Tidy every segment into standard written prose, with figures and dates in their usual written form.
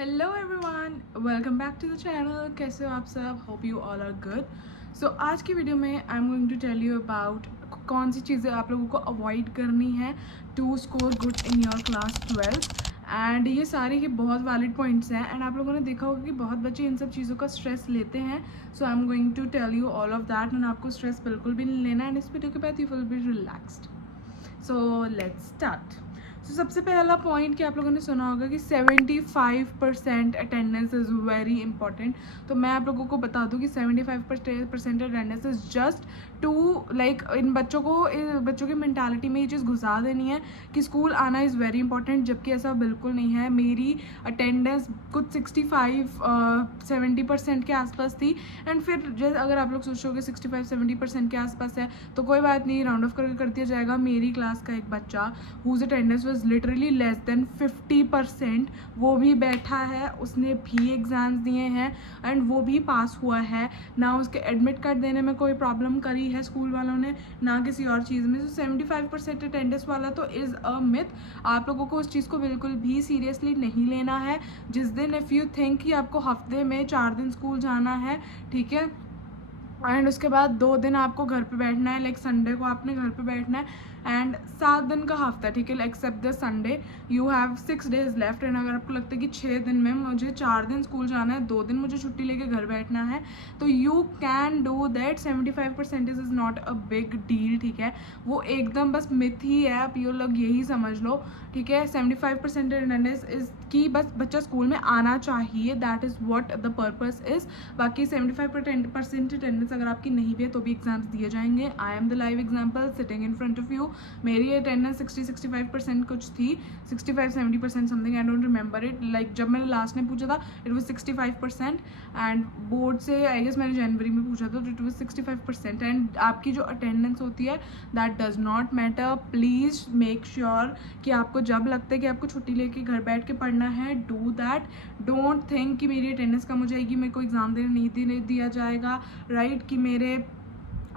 Hello everyone, welcome back to the channel. कैसे हो आप सब? Hope you all are good. So आज की वीडियो में I am going to tell you about कौन सी चीज़ें आप लोगों को अवॉइड करनी है to score good in your class 12। And ये सारे ही बहुत वैलिड पॉइंट्स हैं एंड आप लोगों ने देखा होगा कि बहुत बच्चे इन सब चीज़ों का स्ट्रेस लेते हैं। So I am going to tell you all of that and आपको स्ट्रेस बिल्कुल भी नहीं लेना एंड इस वीडियो के बाद you will be relaxed. So let's start. तो सबसे पहला पॉइंट कि आप लोगों ने सुना होगा कि 75% अटेंडेंस इज़ वेरी इंपॉर्टेंट। तो मैं आप लोगों को बता दूं कि 75% attendance is just to like इन बच्चों की मैंटालिटी में ये चीज़ घुसा देनी है कि स्कूल आना इज़ वेरी इंपॉर्टेंट, जबकि ऐसा बिल्कुल नहीं है। मेरी अटेंडेंस कुछ 65-70% के आसपास थी एंड फिर जैसे अगर आप लोग सोचोगे 65-70% के आसपास है तो कोई बात नहीं, राउंड ऑफ करके कर दिया जाएगा। मेरी क्लास का एक बच्चा whose attendance was literally less than 50%, वो भी बैठा है, उसने भी एग्ज़ाम्स दिए हैं एंड वो भी पास हुआ है। ना उसके एडमिट कार्ड देने में कोई प्रॉब्लम करी है स्कूल वालों ने, ना किसी और चीज़ में। 75% अटेंडेंस वाला तो इज़ अ मिथ। आप लोगों को उस चीज़ को बिल्कुल भी सीरियसली नहीं लेना है। जिस दिन इफ़ यू थिंक कि आपको हफ्ते में 4 दिन स्कूल जाना है, ठीक है, एंड उसके बाद 2 दिन आपको घर पे बैठना है, लाइक संडे को आपने घर पे बैठना है एंड 7 दिन का हफ्ता, ठीक है, except the Sunday, you have 6 days left. And अगर आपको लगता है कि 6 दिन में मुझे 4 दिन स्कूल जाना है, 2 दिन मुझे छुट्टी लेके घर बैठना है, तो you can do that. 75% is not a big deal, ठीक है, वो एकदम बस मिथ ही है, आप ये लोग यही समझ लो, ठीक है। 75% अटेंडेंस इज़ कि बस बच्चा स्कूल में आना चाहिए, that is what the purpose is. बाकी 75% अटेंडेंस अगर आपकी नहीं भी है तो भी एग्जाम्स दिए जाएंगे। I am the live example sitting in front of you. मेरी अटेंडेंस 60-65% कुछ थी, 65-70% something, I don't remember it. Like जब मैंने लास्ट में पूछा था इट वॉज 65% एंड बोर्ड से आई गेस मैंने जनवरी में पूछा था तो इट वॉज 65%। एंड आपकी जो अटेंडेंस होती है that does not matter. Please make sure कि आपको जब लगता है कि आपको छुट्टी लेके घर बैठ के पढ़ना है, डू दैट। डोंट थिंक कि मेरी अटेंडेंस कम हो जाएगी, मेरे को एग्ज़ाम देने नहीं दिया जाएगा, राइट, कि मेरे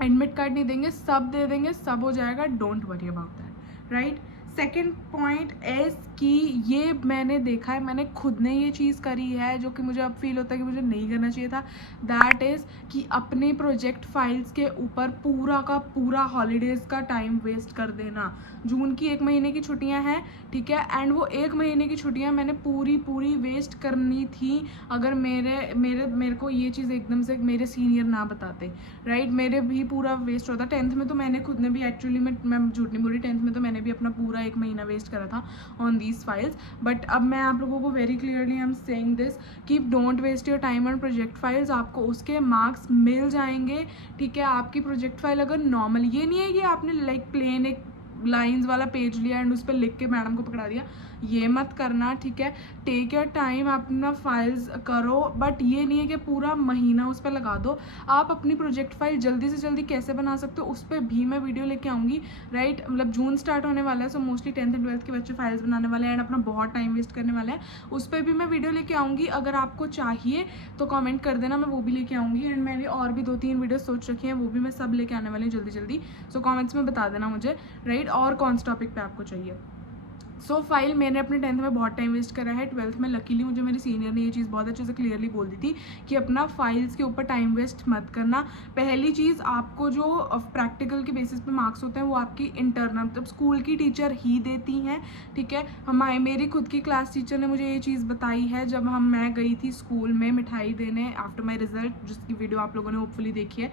एडमिट कार्ड नहीं देंगे, सब दे देंगे, सब हो जाएगा। Don't worry about that, right. Second point is कि ये मैंने देखा है, मैंने खुद ने ये चीज़ करी है जो कि मुझे अब फील होता है कि मुझे नहीं करना चाहिए था। दैट इज़ कि अपने प्रोजेक्ट फाइल्स के ऊपर पूरा का पूरा हॉलीडेज़ का टाइम वेस्ट कर देना। जून की 1 महीने की छुट्टियां हैं, ठीक है, एंड वो 1 महीने की छुट्टियां मैंने पूरी वेस्ट करनी थी अगर मेरे को ये चीज़ एकदम से मेरे सीनियर ना बताते, राइट। मेरे भी पूरा वेस्ट होता। 10th में तो मैंने खुद ने भी एक्चुअली मैं झूठ नहीं बोली, 10th में तो मैंने भी अपना पूरा 1 महीना वेस्ट करा था ऑन दीज फाइल्स। बट अब मैं आप लोगों को very clearly I am saying this कि don't waste your time on project files. आपको उसके मार्क्स मिल जाएंगे, ठीक है। आपकी प्रोजेक्ट फाइल अगर नॉर्मल, ये नहीं है कि आपने लाइक प्लेन एक लाइंस वाला पेज लिया एंड उस पर लिख के मैडम को पकड़ा दिया, ये मत करना, ठीक है। टेक योर टाइम, अपना फाइल्स करो, बट ये नहीं है कि पूरा महीना उस पर लगा दो। आप अपनी प्रोजेक्ट फाइल जल्दी से जल्दी कैसे बना सकते हो उस पर भी मैं वीडियो लेके आऊँगी, राइट। मतलब जून स्टार्ट होने वाला है, so mostly 10th and 12th के बच्चे फाइल्स बनाने वाले हैं एंड अपना बहुत टाइम वेस्ट करने वाले हैं, उस पर भी मैं वीडियो लेके आऊँगी। अगर आपको चाहिए तो कॉमेंट कर देना, मैं वो भी लेके आऊँगी। एंड मैंने और भी 2-3 वीडियो सोच रखी हैं, वो भी मैं सब लेके आने वाली हूँ जल्दी। सो कॉमेंट्स में बता देना मुझे, राइट, और कौन सा टॉपिक पे आपको चाहिए। सो फाइल मैंने अपने 10th में बहुत टाइम वेस्ट करा है। 12th में लकीली मुझे मेरे सीनियर ने ये चीज़ बहुत अच्छे से क्लियरली बोल दी थी कि अपना फाइल्स के ऊपर टाइम वेस्ट मत करना। पहली चीज़, आपको जो प्रैक्टिकल के बेसिस पे मार्क्स होते हैं वो आपकी इंटरनल मतलब स्कूल की टीचर ही देती हैं, ठीक है। मेरी खुद की क्लास टीचर ने मुझे ये चीज़ बताई है जब मैं गई थी स्कूल में मिठाई देने आफ्टर माई रिजल्ट, जिसकी वीडियो आप लोगों ने होपफुली देखी है।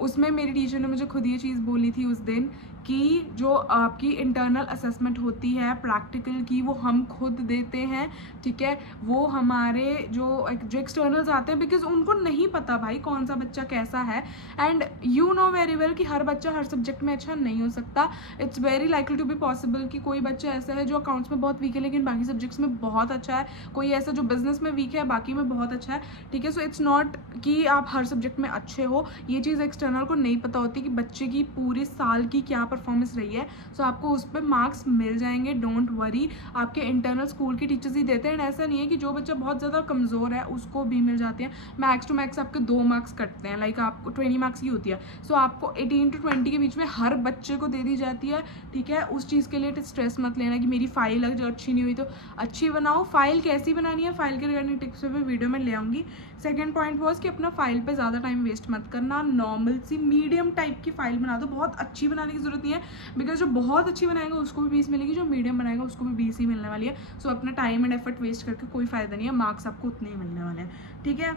उसमें मेरी टीचर ने मुझे खुद ये चीज़ बोली थी उस दिन कि जो आपकी इंटरनल असेसमेंट होती है प्रैक्टिकल की, वो हम खुद देते हैं, ठीक है। वो हमारे जो एक्सटर्नल्स आते हैं, बिकॉज उनको नहीं पता भाई कौन सा बच्चा कैसा है। And you know very well कि हर बच्चा हर सब्जेक्ट में अच्छा नहीं हो सकता। It's very likely to be possible कि कोई बच्चा ऐसा है जो अकाउंट्स में बहुत वीक है लेकिन बाकी सब्जेक्ट्स में बहुत अच्छा है, कोई ऐसा जो बिजनेस में वीक है बाकी में बहुत अच्छा है, ठीक है। सो इट्स नॉट कि आप हर सब्जेक्ट में अच्छे हो। ये चीज़ एक्सटर्नल को नहीं पता होती कि बच्चे की पूरे साल की क्या परफॉर्मेंस रही है, सो आपको उस पर मार्क्स मिल जाएंगे, डोंट वरी। आपके इंटरनल स्कूल के टीचर्स ही देते हैं, ऐसा नहीं है कि जो बच्चा बहुत ज़्यादा कमज़ोर है उसको भी मिल जाते हैं। मैक्स टू मैक्स आपके 2 मार्क्स कटते हैं, लाइक आपको 20 मार्क्स की होती है, सो आपको 18 to 20 के बीच में हर बच्चे को दे दी जाती है, ठीक है। उस चीज़ के लिए स्ट्रेस मत लेना कि मेरी फाइल अगर अच्छी नहीं हुई तो अच्छी बनाओ। फाइल कैसी बनानी है, फाइल के रिगार्डिंग टिप्स पे वीडियो में ले आऊँगी। सेकंड पॉइंट वॉज कि अपना फाइल पे ज़्यादा टाइम वेस्ट मत करना, नॉर्मल सी मीडियम टाइप की फाइल बना दो, बहुत अच्छी बनाने की जरूरत नहीं है, बिकॉज जो बहुत अच्छी बनाएगा उसको भी 20 मिलेगी, जो मीडियम बनाएगा उसको भी 20 ही मिलने वाली है। सो अपना टाइम एंड एफर्ट वेस्ट करके कोई फ़ायदा नहीं है, मार्क्स आपको उतने ही मिलने वाले हैं, ठीक है।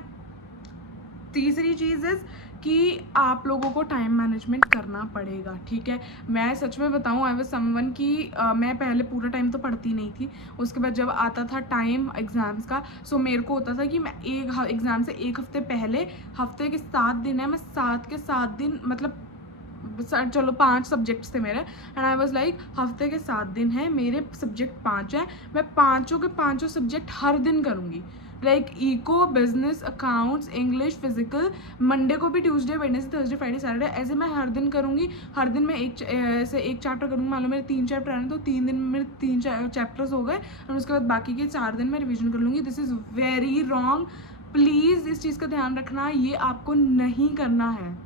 तीसरी चीज़ इज़ कि आप लोगों को टाइम मैनेजमेंट करना पड़ेगा, ठीक है। मैं सच में बताऊँ, आई वाज समवन कि मैं पहले पूरा टाइम तो पढ़ती नहीं थी, उसके बाद जब आता था टाइम एग्ज़ाम्स का, सो मेरे को होता था कि मैं एक एग्ज़ाम से एक हफ्ते पहले, हफ्ते के 7 दिन है, मैं 7 के 7 दिन मतलब चलो 5 सब्जेक्ट्स थे मेरे, एंड आई वाज लाइक हफ्ते के 7 दिन हैं, मेरे सब्जेक्ट 5 हैं, मैं पाँचों के पाँचों सब्जेक्ट हर दिन करूँगी, like eco, business, accounts, English, physical, Monday को भी, Tuesday, Wednesday, Thursday, Friday, Saturday, ऐसे मैं हर दिन करूँगी। हर दिन मैं ऐसे एक चैप्टर करूँगी, मान लो मेरे 3 चैप्टर आए तो 3 दिन में मेरे 3 चैप्टर्स हो गए, और उसके बाद बाकी के 4 दिन मैं रिविजन कर लूँगी। This is very wrong, please इस चीज़ का ध्यान रखना, ये आपको नहीं करना है,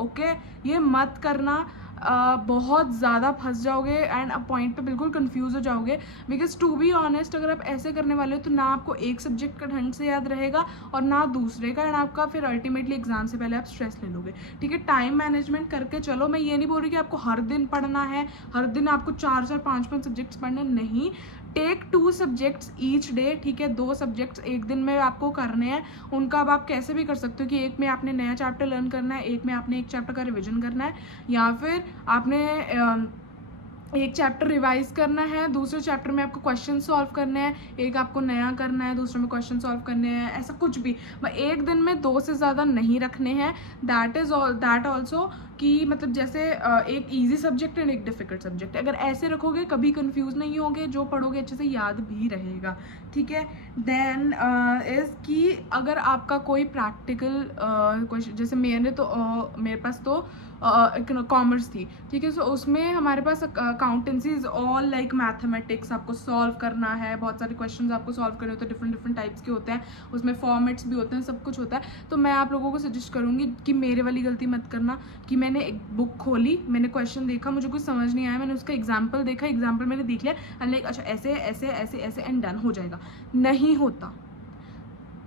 ओके ये मत करना। बहुत ज़्यादा फंस जाओगे एंड पॉइंट पे बिल्कुल कंफ्यूज हो जाओगे, बिकॉज टू बी ऑनेस्ट अगर आप ऐसे करने वाले हो तो ना आपको एक सब्जेक्ट का ढंग से याद रहेगा और ना दूसरे का, एंड आपका फिर अल्टीमेटली एग्जाम से पहले आप स्ट्रेस ले लोगे, ठीक है। टाइम मैनेजमेंट करके चलो, मैं ये नहीं बोल रही कि आपको हर दिन पढ़ना है, हर दिन आपको 4-4, 5-5 सब्जेक्ट्स पढ़ने, नहीं। टेक 2 सब्जेक्ट्स ईच डे, ठीक है। 2 सब्जेक्ट्स एक दिन में आपको करने हैं, उनका अब आप कैसे भी कर सकते हो कि एक में आपने नया चैप्टर लर्न करना है, एक में आपने एक चैप्टर का रिविजन करना है, या फिर आपने एक चैप्टर रिवाइज करना है, दूसरे चैप्टर में आपको क्वेश्चन सॉल्व करने हैं, एक आपको नया करना है, दूसरे में क्वेश्चन सॉल्व करने हैं, ऐसा कुछ भी। एक दिन में 2 से ज़्यादा नहीं रखने हैं, दैट ऑल्सो कि मतलब जैसे एक इजी सब्जेक्ट एंड एक डिफिकल्ट सब्जेक्ट, अगर ऐसे रखोगे कभी कंफ्यूज नहीं होगे, जो पढ़ोगे अच्छे से याद भी रहेगा, ठीक है। देन इज़ कि अगर आपका कोई प्रैक्टिकल क्वेश्चन, जैसे मेरे पास तो कॉमर्स थी, ठीक है, सो उसमें हमारे पास accountancy is all like mathematics, आपको सॉल्व करना है, बहुत सारे क्वेश्चंस आपको सॉल्व करने होते हैं, डिफरेंट टाइप्स के होते हैं, उसमें फॉर्मेट्स भी होते हैं, सब कुछ होता है। तो मैं आप लोगों को सजेस्ट करूँगी कि मेरे वाली गलती मत करना कि मैंने एक बुक खोली, मैंने क्वेश्चन देखा, मुझे कुछ समझ नहीं आया, मैंने उसका एग्जाम्पल देखा, एग्जाम्पल मैंने देख लिया एंड लाइक अच्छा ऐसे ऐसे ऐसे ऐसे एंड डन हो जाएगा, नहीं होता।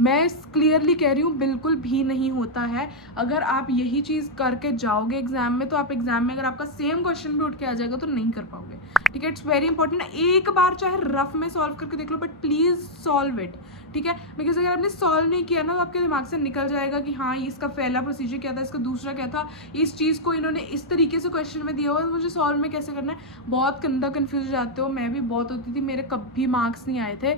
मैं क्लियरली कह रही हूँ, बिल्कुल भी नहीं होता है। अगर आप यही चीज़ करके जाओगे एग्जाम में, तो आप एग्जाम में अगर आपका सेम क्वेश्चन भी उठ के आ जाएगा तो नहीं कर पाओगे, ठीक है। इट्स वेरी इंपॉर्टेंट, एक बार चाहे रफ में सॉल्व करके देख लो, बट प्लीज़ सॉल्व इट, ठीक है। बिकॉज अगर आपने सॉल्व नहीं किया ना तो आपके दिमाग से निकल जाएगा कि हाँ इसका पहला प्रोसीजर क्या था, इसका दूसरा क्या था, इस चीज़ को इन्होंने इस तरीके से क्वेश्चन में दिया हुआ है, मुझे सॉल्व में कैसे करना है, बहुत गंदा कन्फ्यूज हो जाते हो। मैं भी बहुत होती थी, मेरे कभी मार्क्स नहीं आए थे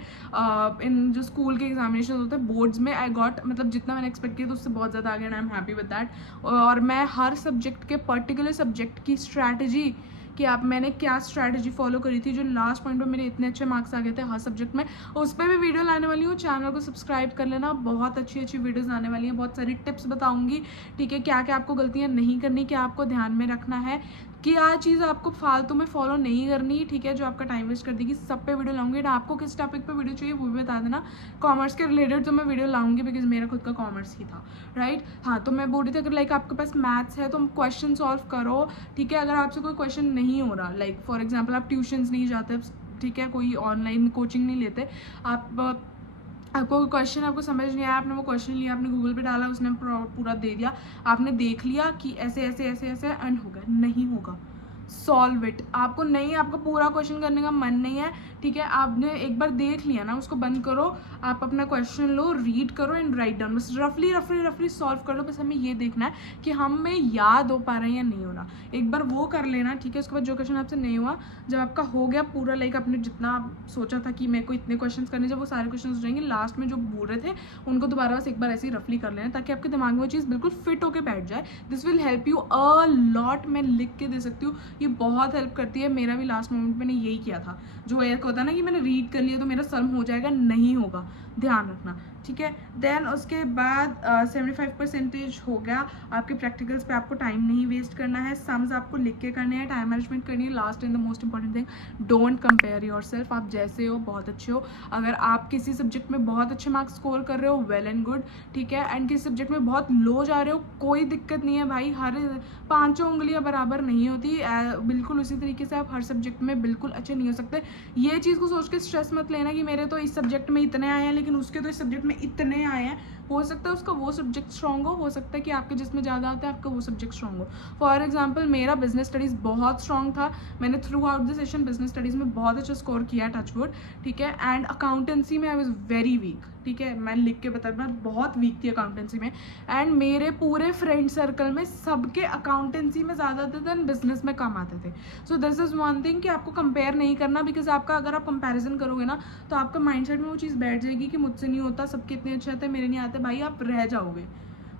इन जो स्कूल के एग्जामिनेशन होते हैं बोर्ड्स में। आई गॉट मतलब जितना मैंने एक्सपेक्ट किया तो उससे बहुत ज़्यादा आ गया, I am happy with that. और मैं हर सब्जेक्ट के पर्टिकुलर सब्जेक्ट की स्ट्रैटेजी कि मैंने क्या स्ट्रैटेजी फॉलो करी थी, जो लास्ट पॉइंट पे मेरे इतने अच्छे मार्क्स आ गए थे हर सब्जेक्ट में, उस पर भी वीडियो लाने वाली हूँ। चैनल को सब्सक्राइब कर लेना, बहुत अच्छी अच्छी वीडियोस आने वाली हैं, बहुत सारी टिप्स बताऊंगी, ठीक है। क्या क्या आपको गलतियाँ नहीं करनी, क्या आपको ध्यान में रखना है, क्या चीज़ आपको फालतू में फॉलो नहीं करनी, ठीक है, जो आपका टाइम वेस्ट कर देगी, सब पे वीडियो लाऊंगी। आपको किस टॉपिक पे वीडियो चाहिए वो भी बता देना, कॉमर्स के रिलेटेड तो मैं वीडियो लाऊंगी, बिकॉज मेरा खुद का कॉमर्स ही था, राइट। हाँ, तो मैं बोल रही थी अगर लाइक आपके पास मैथ्स है तो क्वेश्चन सॉल्व करो, ठीक है। अगर आपसे कोई क्वेश्चन नहीं हो रहा, लाइक फॉर एग्जाम्पल आप ट्यूशन्स नहीं जाते, ठीक है, कोई ऑनलाइन कोचिंग नहीं लेते, आपको क्वेश्चन आपको समझ नहीं आया, आपने वो क्वेश्चन लिया, आपने गूगल पे डाला, उसने पूरा दे दिया, आपने देख लिया कि ऐसे ऐसे ऐसे ऐसे एंड हो गया, नहीं होगा, सॉल्व इट। आपको नहीं, आपको पूरा क्वेश्चन करने का मन नहीं है, ठीक है, आपने एक बार देख लिया ना, उसको बंद करो, आप अपना क्वेश्चन लो, रीड करो एंड राइट डाउन, बस रफली सॉल्व कर लो। बस हमें ये देखना है कि हमें याद हो पा रहा है या नहीं हो रहा, एक बार वो कर लेना, ठीक है। उसके बाद जो क्वेश्चन आपसे नहीं हुआ, जब आपका हो गया पूरा, लाइक आपने जितना सोचा था कि मेरे को इतने क्वेश्चन करने, जब वो सारे क्वेश्चन हो जाएंगे, लास्ट में जो बोल रहे थे उनको दोबारा बस एक बार ऐसे ही रफली कर लेना, ताकि आपके दिमाग में वो चीज़ बिल्कुल फिट होकर बैठ जाए। This will help you a lot, मैं लिख के दे सकती हूँ, ये बहुत हेल्प करती है। मेरा भी लास्ट मोमेंट मैंने यही किया था, जो होता है ना कि मैंने रीड कर लिया तो मेरा सम हो जाएगा, नहीं होगा, ध्यान रखना, ठीक है। देन उसके बाद 75% हो गया। आपके प्रैक्टिकल्स पे आपको टाइम नहीं वेस्ट करना है, सम्स आपको लिख के करने हैं, टाइम मैनेजमेंट करनी है। Last and the most important thing, don't compare your self. आप जैसे हो बहुत अच्छे हो। अगर आप किसी सब्जेक्ट में बहुत अच्छे मार्क्स स्कोर कर रहे हो, वेल एंड गुड, ठीक है, एंड किसी सब्जेक्ट में बहुत लो जा रहे हो, कोई दिक्कत नहीं है भाई। हर पांचों उंगलियां बराबर नहीं होती, बिल्कुल उसी तरीके से आप हर सब्जेक्ट में बिल्कुल अच्छे नहीं हो सकते। ये चीज़ को सोच के स्ट्रेस मत लेना कि मेरे तो इस सब्जेक्ट में इतने आए हैं लेकिन उसके तो इस सब्जेक्ट में इतने आए हैं। हो सकता है उसका वो सब्जेक्ट स्ट्रॉन्ग हो सकता है कि आपके जिसमें ज़्यादा आता है आपका वो सब्जेक्ट स्ट्रॉन्ग हो। फॉर एग्जाम्पल मेरा बिजनेस स्टडीज़ बहुत स्ट्रॉन्ग था, मैंने through out the session business studies में बहुत अच्छा स्कोर किया, टचवुड, ठीक है। एंड अकाउंटेंसी में आई वॉज वेरी वीक, ठीक है, मैं लिख के बता, मैं बहुत वीक थी अकाउंटेंसी में। एंड मेरे पूरे फ्रेंड सर्कल में सबके अकाउंटेंसी में ज़्यादा आते थे, बिजनेस में कम आते थे। So this is one thing कि आपको कंपेयर नहीं करना, बिकॉज आपका अगर आप कंपैरिजन करोगे ना तो आपका माइंडसेट में वो चीज़ बैठ जाएगी कि मुझसे नहीं होता, सबके इतने अच्छे आते हैं, मेरे नहीं आते, भाई आप रह जाओगे।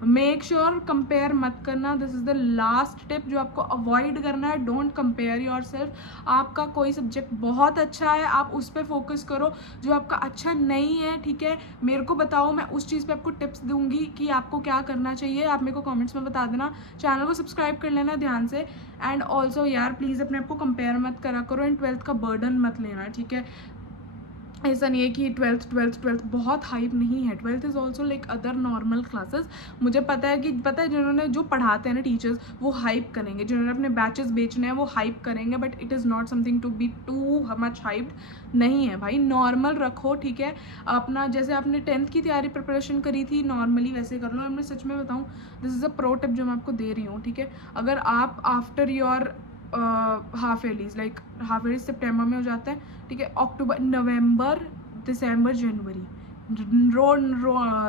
मेक श्योर कंपेयर मत करना, this is the last tip जो आपको अवॉइड करना है। Don't compare your self. आपका कोई सब्जेक्ट बहुत अच्छा है, आप उस पर फोकस करो। जो आपका अच्छा नहीं है, ठीक है, मेरे को बताओ, मैं उस चीज़ पे आपको टिप्स दूंगी कि आपको क्या करना चाहिए। आप मेरे को कमेंट्स में बता देना, चैनल को सब्सक्राइब कर लेना ध्यान से। एंड ऑल्सो यार प्लीज़ अपने आप को कंपेयर मत करा करो, एंड 12th का बर्डन मत लेना, ठीक है। ऐसा नहीं है कि 12th बहुत हाइप नहीं है। 12th is also like other normal classes. मुझे पता है जिन्होंने जो पढ़ाते हैं ना टीचर्स, वो हाइप करेंगे, जिन्होंने अपने बैचेस बेचने हैं वो हाइप करेंगे, but it is not something to be too much hyped नहीं है भाई। नॉर्मल रखो, ठीक है। अपना जैसे आपने 10th की तैयारी प्रिपरेशन करी थी नॉर्मली वैसे कर लो। और मैं सच में बताऊँ, this is a pro tip जो मैं आपको दे रही हूँ, ठीक है। अगर आप after your half yearlies, like half yearly सितंबर में हो जाता है, ठीक है, अक्टूबर, नवंबर, दिसंबर, जनवरी,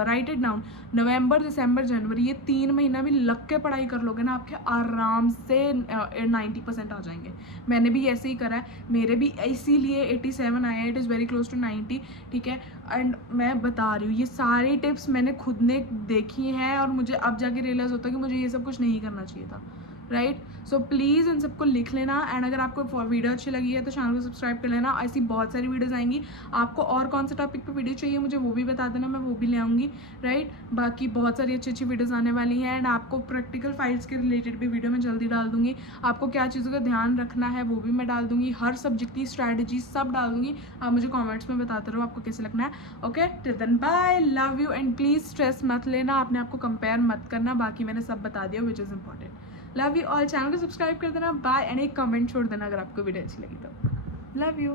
राइट इट डाउन, नवंबर, दिसंबर, जनवरी, ये 3 महीना भी लग के पढ़ाई कर लोगे ना, आपके आराम से 90% आ जाएंगे। मैंने भी ऐसे ही करा है, मेरे भी इसीलिए 87 आया, it is very close to 90, ठीक है। एंड मैं बता रही हूँ ये सारी टिप्स मैंने खुद ने देखी हैं, और मुझे अब जाके रियलाइज़ होता है कि मुझे ये सब कुछ नहीं करना चाहिए था, राइट। सो प्लीज़ इन सबको लिख लेना। एंड अगर आपको वीडियो अच्छी लगी है तो चैनल को सब्सक्राइब कर लेना। ऐसी बहुत सारी वीडियोस आएंगी। आपको और कौन सा टॉपिक पे वीडियो चाहिए मुझे वो भी बता देना, मैं वो भी ले आऊँगी, राइट। बाकी बहुत सारी अच्छी अच्छी वीडियोस आने वाली हैं। एंड आपको प्रैक्टिकल फाइल्स के रिलेटेड भी वीडियो मैं जल्दी डाल दूँगी। आपको क्या चीज़ों का ध्यान रखना है वो भी मैं डाल दूँगी, हर सब्जेक्ट की स्ट्रैटेजी सब डाल दूँगी। आप मुझे कॉमेंट्स में बताते रहो आपको कैसे लगना है। Okay, till then bye, love you, and please stress मत लेना, अपने आपको कंपेयर मत करना। बाकी मैंने सब बता दिया which is important. Love you all, channel को सब्सक्राइब कर देना, बाय, एंड एक कमेंट छोड़ देना अगर आपको वीडियो अच्छी लगी तो। Love you.